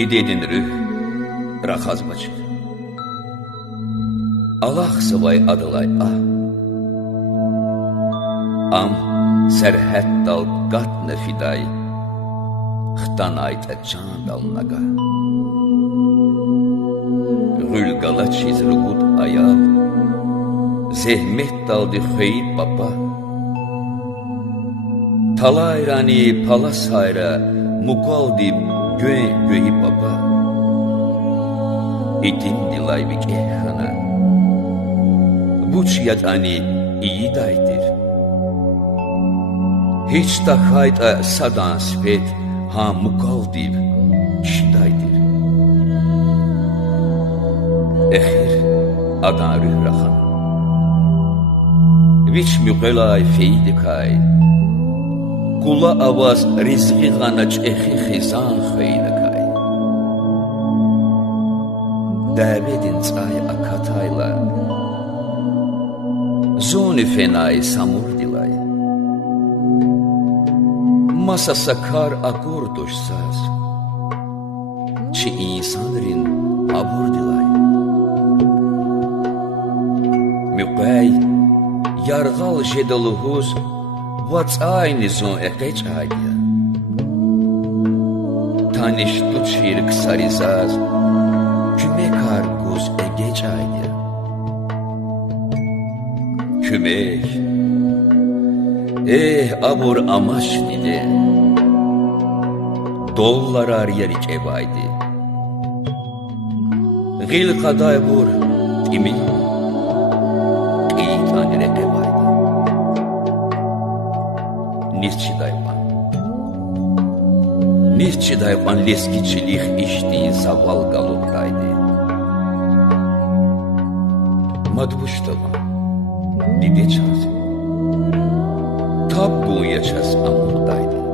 İdedin rüh, raxaz baçı. Allah sıvay adılay ah. Am serhət dal qatnı fiday, xtan ayta can dalnaqa. Gül qala çizri qud ayal, zehmet daldı xeyib baba. Talayrani palas hayra, muqaldib göği baba. İtin dilay bir kehana, buç yatani iyi daydır. Hiç da hayta sadan spet, ha muqaldib kişidaydır. Ehir adan rührahan, viç müqelay feydikay, kula avaz rizqi qanaç exi xizan xeynakay. Dəvedin çay akatayla, zoni fenay samur dilay. Masa sakar akur doşsaz, çi insanların abur dilay. Müqay, yarğal jedaluhuz, vaç aynı zon eqeç ayya. Tanıştut şirik sarizaz, kümek arguz egeç ayya. Kümek, abur amaş nide, dollar aryerik evaydi. Gil qaday bur, timi, qiytanirek evaydi. Nirçi daypan leskiçilik iştiğin zaval galutdaydı. Madvuştalan, dide çaz, tab guya çaz amurdaydı.